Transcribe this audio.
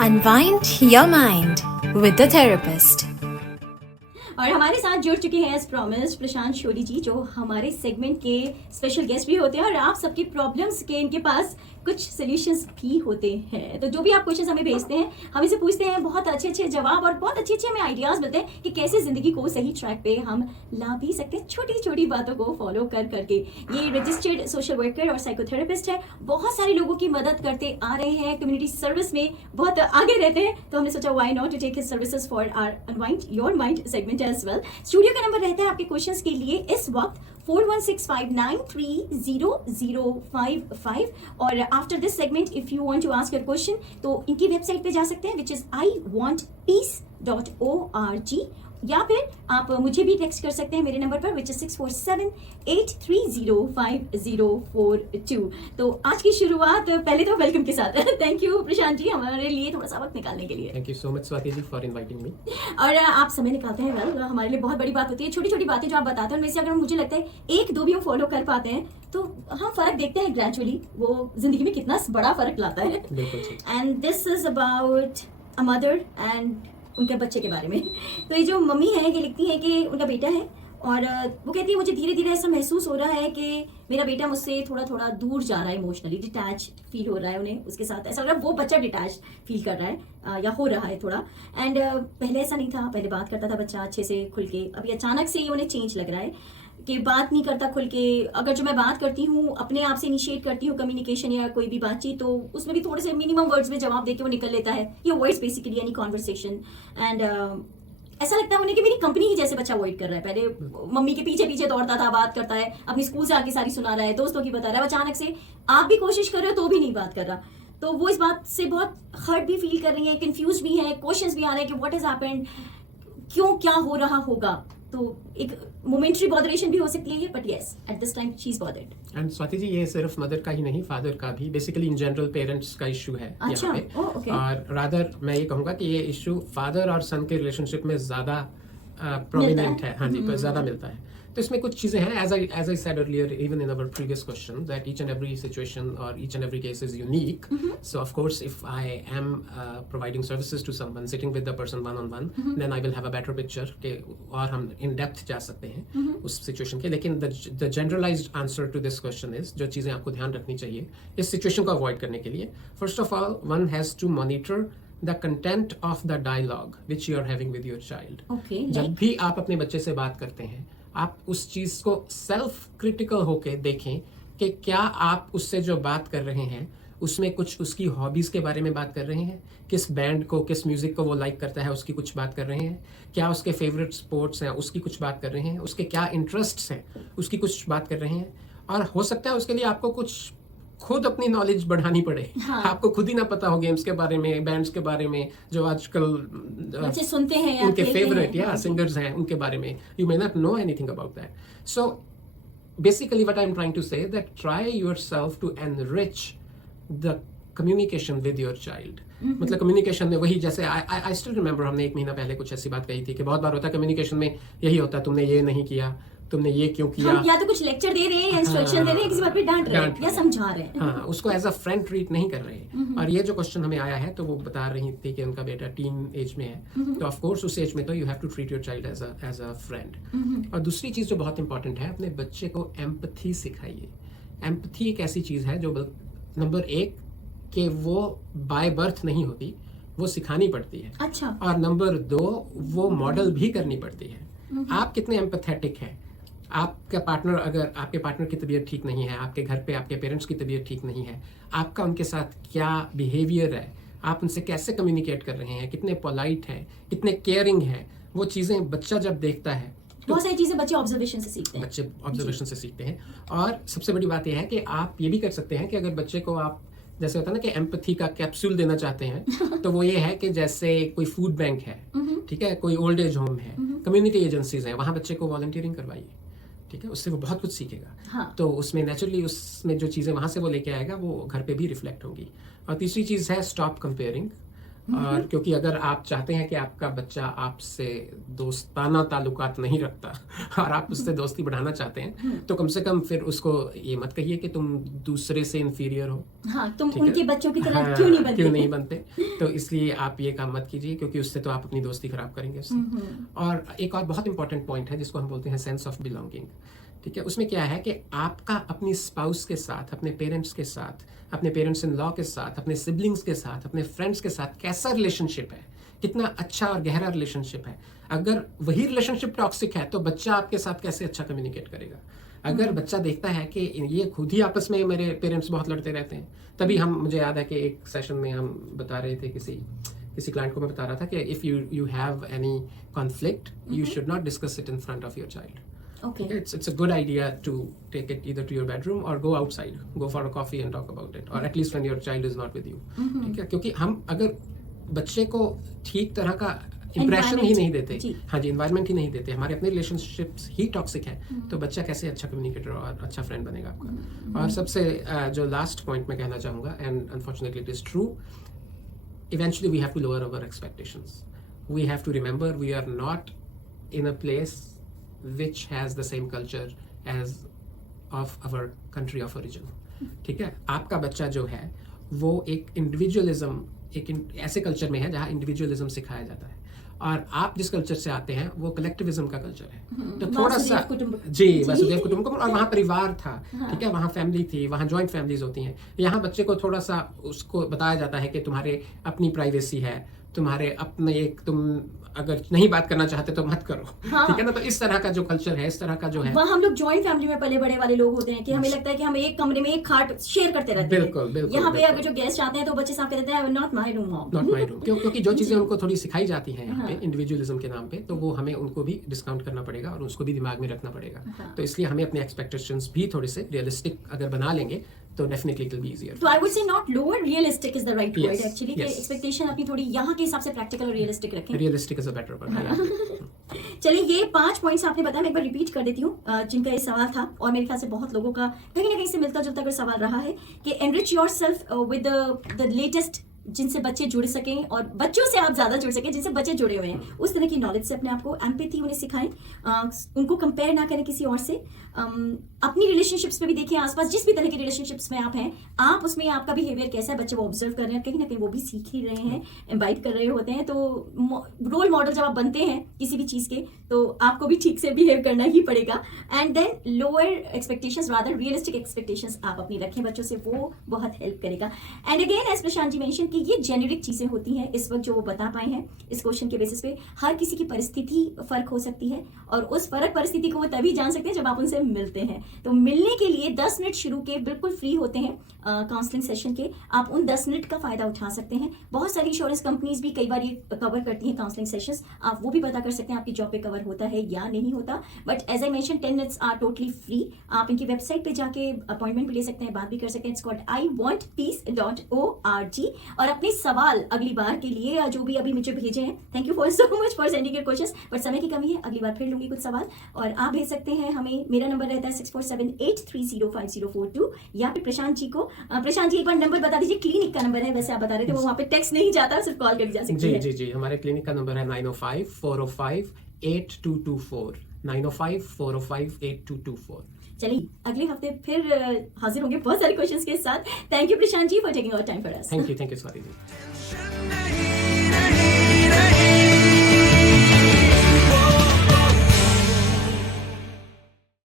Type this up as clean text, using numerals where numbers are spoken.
Unwind your mind with the therapist. और हमारे साथ जुड़ चुके हैं एज प्रॉमिस प्रशांत शोरी जी, जो हमारे सेगमेंट के स्पेशल गेस्ट भी होते हैं और आप सबकी प्रॉब्लम्स के इनके पास कुछ सॉल्यूशंस भी होते हैं। तो जो भी आप क्वेश्चंस हमें भेजते हैं, हम इसे पूछते हैं, बहुत अच्छे अच्छे जवाब और बहुत अच्छे अच्छे हमें आइडियाज मिलते हैं कि कैसे जिंदगी को सही ट्रैक पे हम ला भी सकते हैं, छोटी छोटी बातों को फॉलो कर करके। ये रजिस्टर्ड सोशल वर्कर और साइकोथेरेपिस्ट है, बहुत सारे लोगों की मदद करते आ रहे हैं, कम्युनिटी सर्विस में बहुत आगे रहते हैं। तो हमने सोचा why not to take his services for our unwind your mind segment as well. Studio का नंबर रहता है आपके क्वेश्चंस के लिए इस वक्त 4165930055 और after this segment if you want to ask your question तो इनकी वेबसाइट पे जा सकते हैं विच इज iwantpeace.org, या फिर आप मुझे भी टेक्स्ट कर सकते हैं मेरे नंबर पर विच इज 647-830-5042। तो आज की शुरुआत पहले तो वेलकम के साथ थैंक यू प्रशांत जी हमारे लिए थोड़ा सा वक्त निकालने के लिए। Thank you so much Swati ji for inviting me. और आप समय निकालते हैं, वेल हमारे लिए बहुत बड़ी बात होती है। छोटी छोटी बातें जो आप बताते हैं उनमें से अगर मुझे लगता है एक दो भी हम फॉलो कर पाते हैं तो हम फर्क देखते हैं ग्रेजुअली, वो जिंदगी में कितना बड़ा फर्क लाता है। And this is about a mother and उनके बच्चे के बारे में। तो ये जो मम्मी है ये लिखती है कि उनका बेटा है और वो कहती है मुझे धीरे धीरे ऐसा महसूस हो रहा है कि मेरा बेटा मुझसे थोड़ा थोड़ा दूर जा रहा है, इमोशनली डिटैच फील हो रहा है उन्हें उसके साथ। ऐसा लग रहा है वो बच्चा डिटैच फील कर रहा है या हो रहा है थोड़ा। एंड पहले ऐसा नहीं था, पहले बात करता था बच्चा अच्छे से खुल के, अभी अचानक से ही उन्हें चेंज लग रहा है कि बात नहीं करता खुल के। अगर जो मैं बात करती हूँ अपने आप से इनिशिएट करती हूँ कम्युनिकेशन या कोई भी बातचीत, तो उसमें भी थोड़े से मिनिमम वर्ड्स में जवाब देके वो निकल लेता है, ये words basically any conversation. And ऐसा लगता है उन्हें कि मेरी कंपनी ही जैसे बच्चा अवॉइड कर रहा है। पहले मम्मी के पीछे पीछे दौड़ता था, बात करता है, अपनी स्कूल से आके सारी सुना रहा है, दोस्तों की बता रहा है, अचानक से आप भी कोशिश कर रहे हो तो भी नहीं बात कर रहा। तो वो इस बात से बहुत हर्ट भी फील कर रही है, कंफ्यूज भी है, क्वेश्चंस भी आ रहे हैं कि व्हाट हैज हैपेंड, क्यों क्या हो रहा होगा। तो एक मोमेंटरी बॉदरेशन भी हो सकती है ये, but yes at this time she is bothered. And Swati ji ये सिर्फ मदर का ही नहीं, फादर का भी, बेसिकली इन जनरल पेरेंट्स का इशू है यहाँ पे। और रादर मैं ये कहूँगा कि ये इशू फादर और सन के रिलेशनशिप में ज्यादा प्रोमिनेंट है। हाँ जी, ज्यादा मिलता है। तो इसमें कुछ चीजें हैं, as I said earlier, even in our previous question, that each and every situation or each and every case is unique. So of course, if I am providing services to someone, sitting with the person one on one, then I will have a better picture के और हम in depth जा सकते हैं उस situation के। लेकिन the generalized answer to this question is, जो चीजें आपको ध्यान रखनी चाहिए इस situation को avoid करने के लिए, first of all, one has to monitor the content of the dialogue which you are having with your child. Okay, जब भी आप अपने बच्चे से बात करते हैं, आप उस चीज को सेल्फ क्रिटिकल होके देखें कि क्या आप उससे जो बात कर रहे हैं उसमें कुछ उसकी हॉबीज के बारे में बात कर रहे हैं, किस बैंड को, किस म्यूजिक को वो लाइक करता है उसकी कुछ बात कर रहे हैं, क्या उसके फेवरेट स्पोर्ट्स हैं उसकी कुछ बात कर रहे हैं, उसके क्या इंटरेस्ट्स हैं उसकी कुछ बात कर रहे हैं। और हो सकता है उसके लिए आपको कुछ खुद अपनी नॉलेज बढ़ानी पड़े। हाँ। आपको खुद ही ना पता हो गेम्स के बारे में, बैंड्स के बारे में, जो आजकल बच्चे सुनते हैं, उनके फेवरेट या सिंगर्स हैं उनके बारे में, you may not know anything about that. So basically what I am trying to say that try yourself to enrich the communication with your child. मतलब कम्युनिकेशन में वही, जैसे आई स्टिल रिमेंबर हमने 1 महीना पहले कुछ ऐसी बात कही थी कि बहुत बार होता है कम्युनिकेशन में यही होता है, तुमने ये नहीं किया, तुमने ये क्यों किया। या तो कुछ लेक्चर दे रहे हैं या इंस्ट्रक्शन दे रहे हैं, किसी बात पे डांट रहे हैं या समझा रहे हैं। हाँ, उसको एज अ फ्रेंड ट्रीट नहीं कर रहे। और ये जो क्वेश्चन हमें आया है तो वो बता रही थी कि उनका बेटा टीन एज में है, तो ऑफ कोर्स उस एज में तो you have to treat your child as a friend. और दूसरी चीज जो बहुत इंपॉर्टेंट है, अपने बच्चे को एम्पथी सिखाइए। एम्पथी एक ऐसी चीज है जो नंबर 1 कि वो बाय बर्थ नहीं होती, वो सिखानी पड़ती है। अच्छा। और नंबर 2 वो मॉडल भी करनी पड़ती है। आप कितने एम्पथेटिक हैं, आपका पार्टनर, अगर आपके पार्टनर की तबीयत ठीक नहीं है, आपके घर पे आपके पेरेंट्स की तबीयत ठीक नहीं है, आपका उनके साथ क्या बिहेवियर है, आप उनसे कैसे कम्युनिकेट कर रहे हैं, कितने पोलाइट हैं, कितने केयरिंग हैं, वो चीज़ें बच्चा जब देखता है तो बहुत सारी चीजें बच्चे ऑब्जर्वेशन से सीखते हैं। बच्चे ऑब्जर्वेशन से सीखते हैं। और सबसे बड़ी बात यह है कि आप ये भी कर सकते हैं कि अगर बच्चे को आप, जैसे होता है ना कि एम्पथी का कैप्सूल देना चाहते हैं तो वो ये है कि जैसे कोई फूड बैंक है, ठीक है, कोई ओल्ड एज होम है, कम्युनिटी एजेंसीज हैं, वहाँ बच्चे को वॉलंटियरिंग करवाइए, ठीक है, उससे वो बहुत कुछ सीखेगा। हाँ। तो उसमें नेचुरली उसमें जो चीज़ें वहाँ से वो लेके आएगा वो घर पे भी रिफ्लेक्ट होंगी। और तीसरी चीज़ है स्टॉप कंपेयरिंग। और क्योंकि अगर आप चाहते हैं कि आपका बच्चा आपसे दोस्ताना ताल्लुकात नहीं रखता और आप उससे दोस्ती बढ़ाना चाहते हैं, तो कम से कम फिर उसको ये मत कहिए कि तुम दूसरे से इन्फीरियर हो। हाँ, तुम उनके बच्चों की तरह क्यों नहीं बनते। तो इसलिए आप ये काम मत कीजिए, क्योंकि उससे तो आप अपनी दोस्ती खराब करेंगे उससे। और एक और बहुत इंपॉर्टेंट पॉइंट है जिसको हम बोलते हैं सेंस ऑफ बिलोंगिंग। ठीक है, उसमें क्या है कि आपका अपनी स्पाउस के साथ, अपने पेरेंट्स के साथ, अपने पेरेंट्स इन लॉ के साथ, अपने सिबलिंग्स के साथ, अपने फ्रेंड्स के साथ कैसा रिलेशनशिप है, कितना अच्छा और गहरा रिलेशनशिप है। अगर वही रिलेशनशिप टॉक्सिक है तो बच्चा आपके साथ कैसे अच्छा कम्युनिकेट करेगा। अगर बच्चा देखता है कि ये खुद ही आपस में मेरे पेरेंट्स बहुत लड़ते रहते हैं, तभी मुझे याद है कि एक सेशन में हम बता रहे थे, किसी क्लाइंट को मैं बता रहा था कि if you have any conflict you should not discuss it in front of your child. Okay. It's a good idea to take it either to your bedroom or go outside, go for a coffee and talk about it, or at least when your child is not with you. ठीक है, क्योंकि हम अगर बच्चे को ठीक तरह का इम्प्रेशन ही नहीं देते, हाँ जी, एनवायरनमेंट ही नहीं देते, हमारे अपने रिलेशनशिप्स ही टॉक्सिक है, तो बच्चा कैसे अच्छा कम्युनिकेटर और अच्छा फ्रेंड बनेगा आपका। और सबसे जो लास्ट पॉइंट मैं कहना चाहूँगा, and unfortunately it is true, eventually we have to lower our expectations. We have to remember we are not in a place which has the same culture as of our country of origin. ठीक है, आपका बच्चा जो है वो एक individualism, एक ऐसे कल्चर में है जहाँ इंडिविजुअलिज्म सिखाया जाता है, और आप जिस कल्चर से आते हैं वो कलेक्टिविज्म का कल्चर है। तो थोड़ा सा वसुदेव कुटुंबकम, और वहाँ परिवार था, ठीक है, वहाँ फैमिली थी, वहाँ जॉइंट फैमिलीज होती हैं। यहाँ बच्चे को थोड़ा सा उसको बताया जाता है कि तुम्हारे अपनी प्राइवेसी है, तुम्हारे अपने एक, तुम अगर नहीं बात करना चाहते तो मत करो। हाँ। ठीक है ना, तो इस तरह का जो कल्चर है, इस तरह का जो है, वहाँ हम लोग जॉइंट फैमिली में पले बड़े वाले लोग होते हैं कि हमें लगता है कि हम एक कमरे में एक खाट शेयर करते रहते हैं। बिल्कुल। यहाँ पे अगर जो गेस्ट आते हैं तो बच्चे साफ कहते हैं not my room, not my room, क्योंकि जो चीजें उनको थोड़ी सिखाई जाती हैं यहाँ पे इंडिविजुअलिज्म के नाम पे, तो वो हमें उनको भी डिस्काउंट करना पड़ेगा और उसको भी दिमाग में रखना पड़ेगा। तो इसलिए हमें अपने एक्सपेक्टेशंस भी थोड़े से रियलिस्टिक अगर बना लेंगे तो definitely it will be easier. So I would say not lower, realistic is the right word actually. कि expectation अपनी थोड़ी यहाँ के हिसाब से practical और realistic रखें. Realistic is a better word. चलिए, ये 5 पॉइंट्स आपने बताया, मैं एक बार रिपीट कर देती हूँ जिनका ये सवाल था, और मेरे ख्याल से बहुत लोगों का कहीं ना कहीं से मिलता जुलता कर सवाल रहा है कि enrich yourself with the latest, जिनसे बच्चे जुड़ सकें और बच्चों से आप ज्यादा जुड़ सकें, जिनसे बच्चे जुड़े हुए हैं, उस तरह की नॉलेज से अपने आप को, एम्पैथी उन्हें सिखाएं, उनको कंपेयर ना करें किसी और से, अपनी रिलेशनशिप्स में भी देखें, आसपास जिस भी तरह के रिलेशनशिप्स में आप हैं, आप उसमें आपका बिहेवियर कैसा है, बच्चे वो ऑब्जर्व कर रहे हैं, कहीं ना कहीं वो भी सीख ही रहे हैं, इम्बाइब कर रहे होते हैं। तो रोल मॉडल जब आप बनते हैं किसी भी चीज के, तो आपको भी ठीक से बिहेव करना ही पड़ेगा। And then lower expectations, rather realistic expectations आप अपनी रखें बच्चों से, वो बहुत हेल्प करेगा। And again as Prashant ji mention कि ये जेनेरिक चीजें होती हैं इस वक्त जो वो बता पाए हैं इस क्वेश्चन के बेसिस पे। हर किसी की परिस्थिति फर्क हो सकती है, और उस फर्क परिस्थिति को वो तभी जान सकते हैं जब आप उनसे मिलते हैं। तो मिलने के लिए 10 मिनट शुरू के बिल्कुल फ्री होते हैं काउंसलिंग सेशन के, आप उन 10 मिनट का फायदा उठा सकते हैं। बहुत सारी इंश्योरेंस कंपनीज भी कई बार ये कवर करती हैं काउंसलिंग सेशंस, आप वो भी पता कर सकते हैं आपकी जॉब पे कवर होता है या नहीं होता। But as I mention 10 minutes are totally free. आप इनकी वेबसाइट पे जाके अपॉइंटमेंट भी ले सकते हैं, बात भी कर सकते हैं। It's called iwantpeace.org। और अपने सवाल अगली बार के लिए जो भी अभी मुझे भेजे हैं, thank you for so much for sending your questions, but समय की कमी है, अगली बार फिर लूंगी कुछ सवाल। और आप भेज सकते हैं हमें, मेरा नंबर रहता है 6478305042, या फिर प्रशांत जी को, प्रशांत जी एक बार नंबर बता दीजिए, क्लिनिक का नंबर है, वैसे आप बता रहे थे वो वहाँ पे टेक्स्ट नहीं जाता, सिर्फ कॉल करी जा सकती है। जी, हमारे क्लिनिक का नंबर है 905-405-8224, 905-405-8224। चलिए, अगले हफ्ते फिर हाजिर होंगे बहुत सारे क्वेश्चंस के साथ। Thank you Prashant ji for taking our time for us. Thank you Swati ji.